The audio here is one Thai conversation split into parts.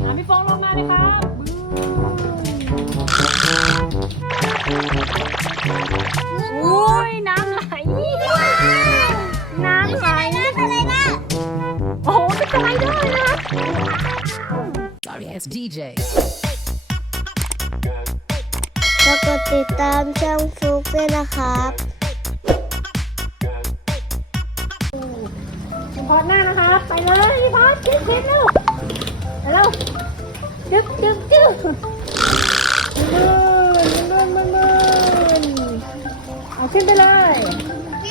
อะพี่โฟงลงมาเลยครับอุ้ยน้ำไหล น้ำไหลอะไรนะโอ้โหเป็นสไลเดอร์เลยนะ Sorry, it's DJ. แล้วกดติดตามช่องฟลุกด้วยนะครับ คุณพอดหน้านะคะไปเลยพี่พอดขึ้นขึ้นเร็วไป เร็วจึ๊บจึ๊บจึ๊บมืนมืนมืนมืนเอาขึ้นไปเลย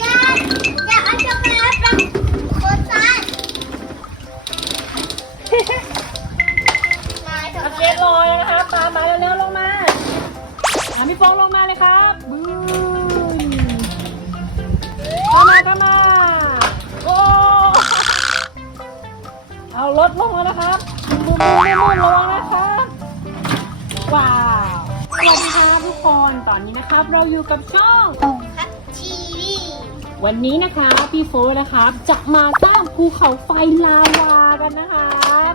อยากอยากเอาช็อกโกแลตไปคนซ้ายมาช็อกเอาโกเกแลตตลอยนะคะตามมาเร็วๆลงมาอะพี่โฟงลงมาเลยครั เอารถลงแล้วนะครับบุ้มบุ้มบุ้มบุ้มลงนะครับว้าวสวัสดีครับทุกคนตอนนี้นะครับเราอยู่กับช่องครับทีวีวันนี้นะคะพี่โฟร์นะครับจะมาสร้างภูเขาไฟลาวากันนะครับ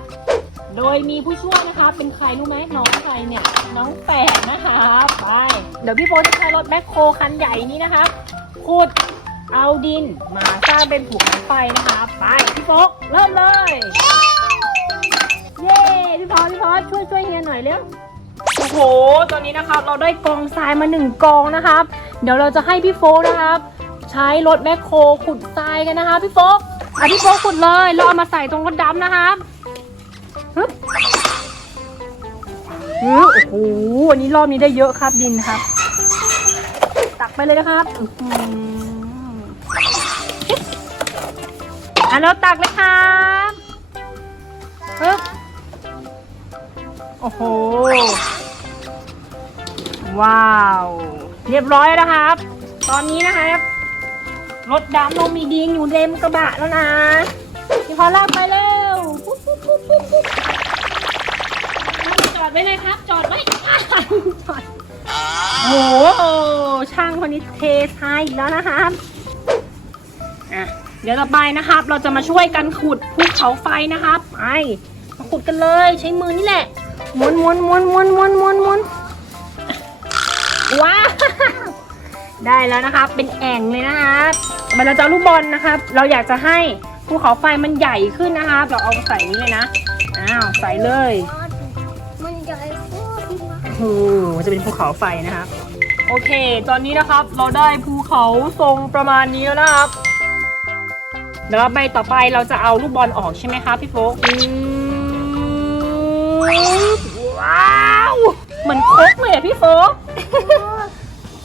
โดยมีผู้ช่วยนะคะเป็นใครรู้ไหมน้องใครเนี่ยน้องแปดนะครับไปเดี๋ยวพี่โฟร์จะใช้รถแบ็คโคคันใหญ่นี้นะครับขุด เอาดินมาสร้างเป็นภูเขาไฟนะครับไปพี่โฟร์เริ่มเลย เย้พี่พอพี่พอช่วยช่วยเฮียหน่อยเร็วโอ้โหตอนนี้นะครับเราได้กองทรายมาหนึ่งกองนะครับ เดี๋ยวเราจะให้พี่โฟกนะครับ ใช้รถแมคโครขุดทรายกันนะคะพี่โฟกอะพี่โฟกขุดเลยเราเอามาใส่ตรงรถดำนะครับฮึบฮึบโอ้โหวันนี้รอบนี้ได้เยอะครับดินครับ ตักไปเลยนะครับอืะเราตักเลยครับฮึบโอ้โห ว้าว เรียบร้อยแล้วนะครับ ตอนนี้นะครับรถดำลงมีดินอยู่เต็มกระบะแล้วนะพี่พอลากไปเร็วปุ๊บปุ๊บปุ๊บปุ๊บปุ๊บจอดไว้เลยครับ จอดไว้จอดโอ้โหช่างคนนี้เททรายอีกแล้วนะครับอะ เดี๋ยวต่อไปนะครับ เราจะมาช่วยกันขุดภูเขาไฟนะครับไปมาขุดกันเลยใช้มือนี่แหละม้วนม้วนม้วนม้วนม้วนม้วนม้วนว้าวได้แล้วนะครับ เป็นแอ่งเลยนะครับมันเราจะลูกบอลนะครับ เราอยากจะให้ภูเขาไฟมันใหญ่ขึ้นนะครับ เราเอาใส่นี้เลยนะอ้าวใส่เลยมันใหญ่โอ้โหจะเป็นภูเขาไฟนะครับ โอเค ตอนนี้นะครับเราได้ภูเขาทรงประมาณนี้แล้วนะครับ เดี๋ยวใบต่อไปเราจะเอาลูกบอลออกใช่ไหมคะพี่โฟกอืมว้าวเหมือนครกเลยอะพี่โฟก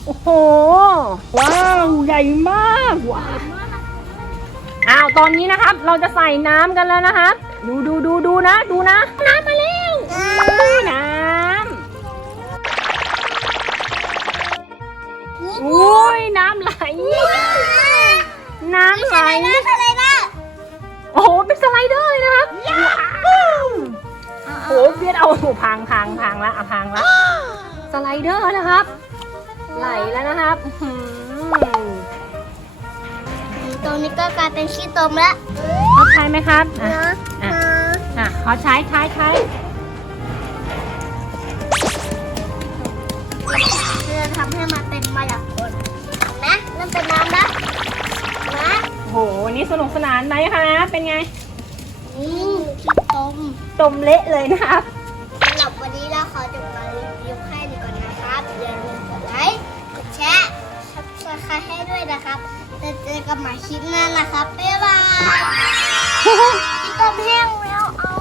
โอ้โห ว้าวใหญ่มากว้าวอ้าวตอนนี้นะครับ เราจะใส่น้ำกันแล้วนะครับดูดูดูดูนะ ดูนะ น้ำ พังพังพังละอะพังละสไลเดอร์นะครับ ไหลแล้วนะครับอื้อหือตรงนี้ก็กลายเป็นขี้ตมแล้วเขาใช้ไหมครับอะนะอะนะอะเขาใช้ใช้ใช้เราจะทำให้มันเป็นมาจากคนนะเริ่มเป็นน้ำแล้วนะโอ้โหวันนี้สนุกสนานไหมคะ เป็นไง นี่ขี้ตมตมเละเลยนะครับสำหรับ วันนี้เราขอจบการรีวิวแค่ดีก่อนนะครับอย่าลืมกดไลค์กดแชร์ซับสไคร์ให้ด้วยนะครับจะเจอกันใหม่คลิปหน้านะครับบ๊ายบายต้มแห้งแล้วเอา